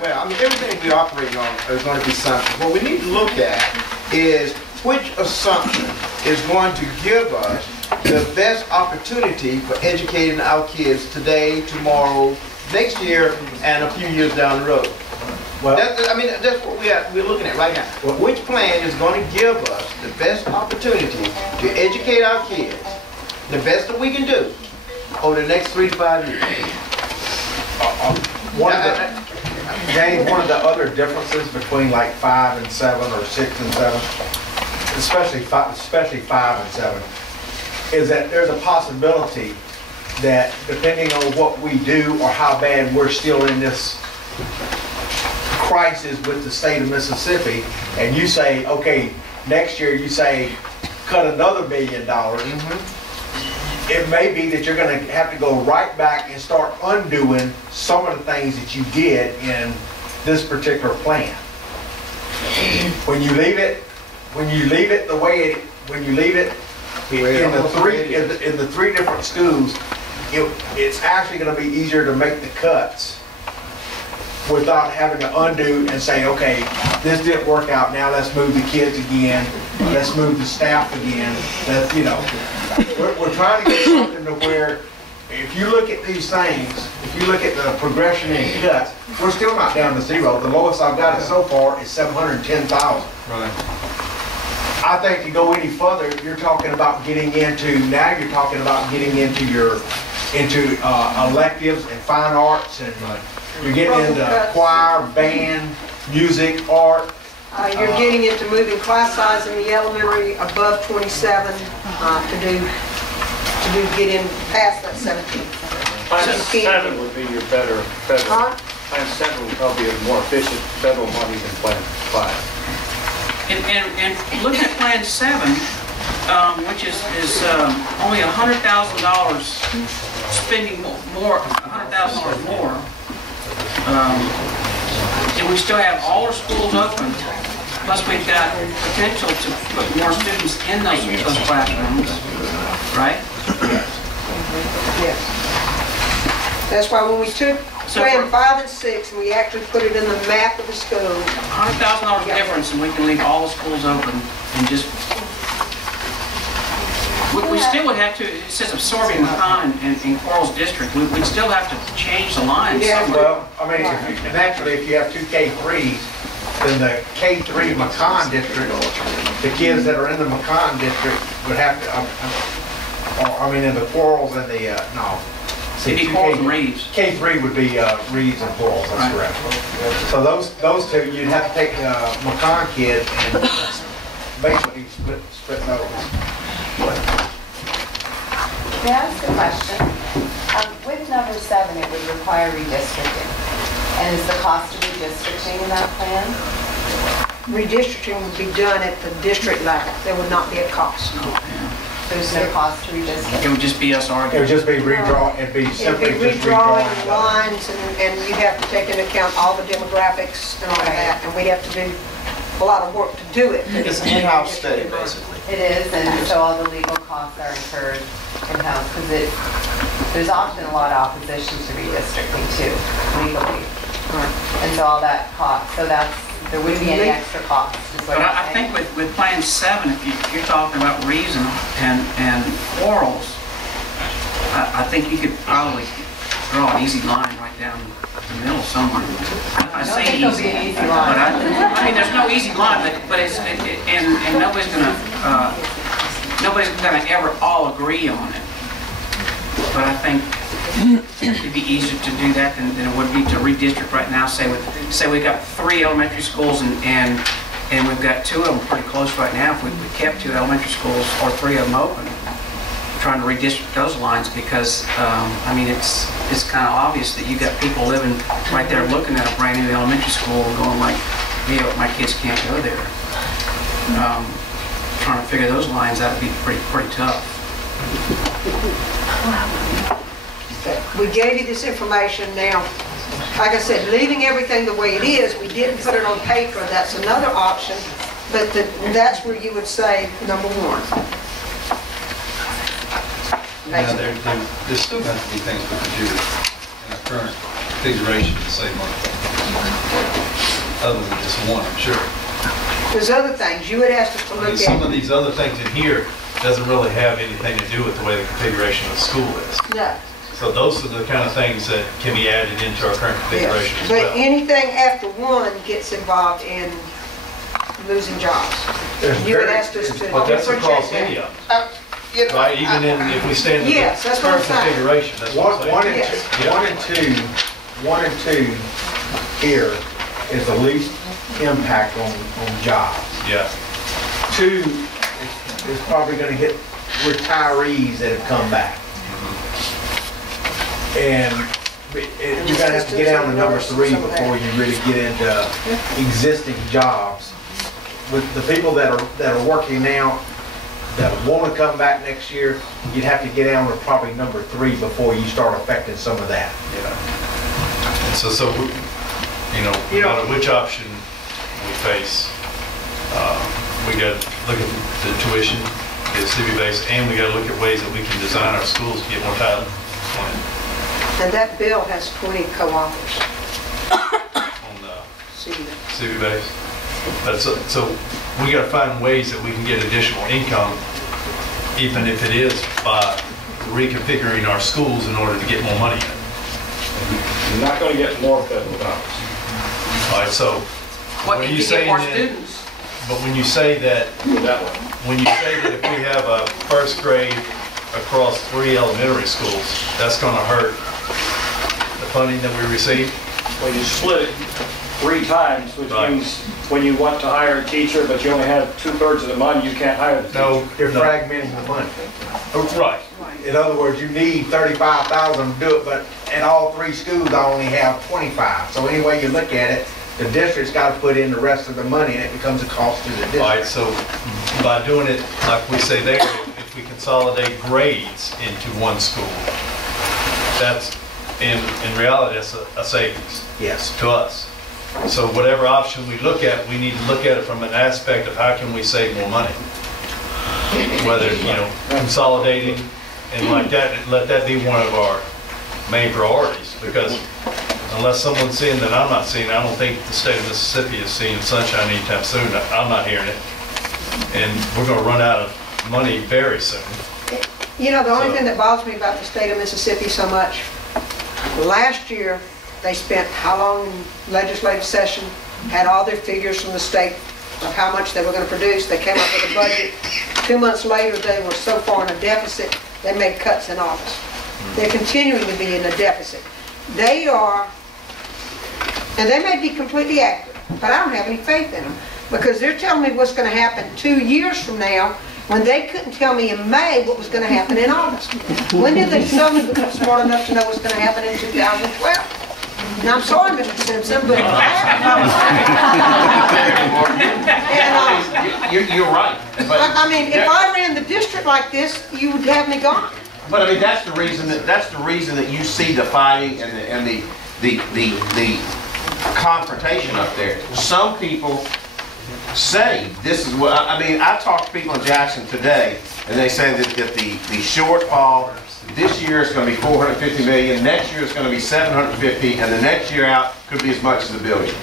Well, I mean, everything we operate on is going to be something. What we need to look at is which assumption is going to give us the best opportunity for educating our kids today, tomorrow, next year, and a few years down the road. Well, that's what we're looking at right now. Which plan is going to give us the best opportunity to educate our kids, the best that we can do, over the next 3 to 5 years? James, one of the other differences between like 5 and 7 or 6 and 7, especially 5 and 7, is that there's a possibility that depending on what we do or how bad we're still in this crisis with the state of Mississippi, and you say, okay, next year you say cut another $1 billion, it may be that you're going to have to go right back and start undoing some of the things that you did in this particular plan. When you leave it the way in the three different schools, it's actually going to be easier to make the cuts without having to undo and say, okay, this didn't work out, now let's move the kids again, let's move the staff again. That's, you know, we're trying to get something to where, if you look at these things, if you look at the progression in cuts, we're still not down to zero. The lowest I've got it so far is 710,000. Right. I think to go any further, you're talking about getting into electives and fine arts, and you're getting into choir, band, music, art. You're getting into moving class size in the elementary above 27 to get in past that 17. Plan 7 would be your better federal. Plan 7 would probably be a more efficient federal money than Plan 5. And looking at Plan 7, which is only $100,000 spending more, $100,000 more, and we still have all our schools open. Plus, we've got potential to put more students in those classrooms, right? Yes. That's why when we took Plan 5 and 6 and we actually put it in the map of the school. $100,000 difference, and we can leave all the schools open and just. We still would have to. It says absorbing Macon and Coral's district. We'd still have to change the lines. Yeah. Well, I mean, naturally, if you have 2 K3s, then the K3 Macon district, the kids that are in the Macon district would have to. In the Corals and the no. See, Corals and Reeves. K3 would be Reeves and Corals. That's correct. So those two, you'd have to take the Macon kid and basically split those. May I ask a question? With number 7, it would require redistricting. And is the cost of redistricting in that plan? Redistricting would be done at the district level. There would not be a cost. There's no cost to redistrict? It would just be us arguing. It would just be redraw. It'd be simply just redrawing lines, and you'd have to take into account all the demographics and all that. And we'd have to do a lot of work to do it. It's an in-house study, basically. It is, and so all the legal costs are incurred in-house, because there's often a lot of opposition to redistricting too, legally. And so all that cost, so there wouldn't be any extra cost. But I think with Plan 7, if you're talking about Reeves and Quarles, I think you could probably draw an easy line right down the middle somewhere. I say easy, but I mean there's no easy line, but it's and nobody's gonna ever all agree on it. But I think it'd be easier to do that than it would be to redistrict right now. Say we got 3 elementary schools and we've got 2 of them pretty close right now. If we kept 2 elementary schools or 3 of them open, trying to redistrict those lines, because I mean it's kind of obvious that you got people living right there looking at a brand new elementary school and going like, yeah, my kids can't go there. Trying to figure those lines out would be pretty tough. We gave you this information now. Like I said, leaving everything the way it is, we didn't put it on paper. That's another option, but that's where you would say number 1. Now, there's still going to be things we can do in our current configuration to save money. other than just one, I'm sure. There's other things you would ask us to I mean, look some of at. these other things in here doesn't really have anything to do with the way the configuration of the school is. No. So those are the kind of things that can be added into our current configuration Yes. as But well. anything after one gets involved in losing jobs. You would ask us to But that's across differentiate any that. of them, right? Even if we stand with Yes, the that's what I'm current saying. configuration, that's what I'm saying. One and Yes. two, one and two here is the least impact on jobs. Yeah. Two is probably gonna hit retirees that have come back. And you're gonna have to get down to number three before you really get into existing jobs. With the people that are working now, that wanna come back next year, you'd have to get down to probably number three before you start affecting some of that. Yeah. And so no matter which option we face, we got to look at the tuition, the city-based, and we got to look at ways that we can design our schools to get more talent. And that bill has 20 co-authors. On the See that? city-based. But so we got to find ways that we can get additional income, even if it is by reconfiguring our schools in order to get more money in. You're not going to get more federal dollars. All right, so What when if you you say get more that- students? But when you say that, Put it that way. when you say that if we have a first grade across 3 elementary schools, that's going to hurt the funding that we receive? Well, you split it 3 times, which Right. means when you want to hire a teacher, but you only have 2/3 of the money, you can't hire the teacher. No, You're no. fragmenting the money. Right. In other words, you need 35,000 to do it, but at all 3 schools, I only have 25. So any way you look at it, the district's got to put in the rest of the money, and it becomes a cost to the All right, district. so by doing it like we say there, if we consolidate grades into one school, that's, in reality, that's a savings Yes. to us. So whatever option we look at, we need to look at it from an aspect of how can we save more money? Whether, consolidating and like that, let that be one of our main priorities, because unless someone's seeing that I'm not seeing, I don't think the state of Mississippi is seeing sunshine anytime soon. I'm not hearing it. And we're gonna run out of money very soon. The only thing that bothers me about the state of Mississippi so much, last year, they spent how long in legislative session, had all their figures from the state of how much they were going to produce. They came up with a budget. 2 months later, they were so far in a deficit, they made cuts in August. They're continuing to be in a deficit. They are, and they may be completely accurate, but I don't have any faith in them, because they're telling me what's going to happen 2 years from now, when they couldn't tell me in May what was going to happen in August. When did they suddenly become smart enough to know what's going to happen in 2012? And I'm sorry, Mr. Simpson, but You're right. But, I mean, if I ran the district like this, you would have me gone. but I mean, that's the reason that you see the fighting and the confrontation up there. Some people say this is what I mean. I talked to people in Jackson today, and they say that the shortfall this year is going to be $450 million. Next year is going to be $750, and the next year out could be as much as $1 billion.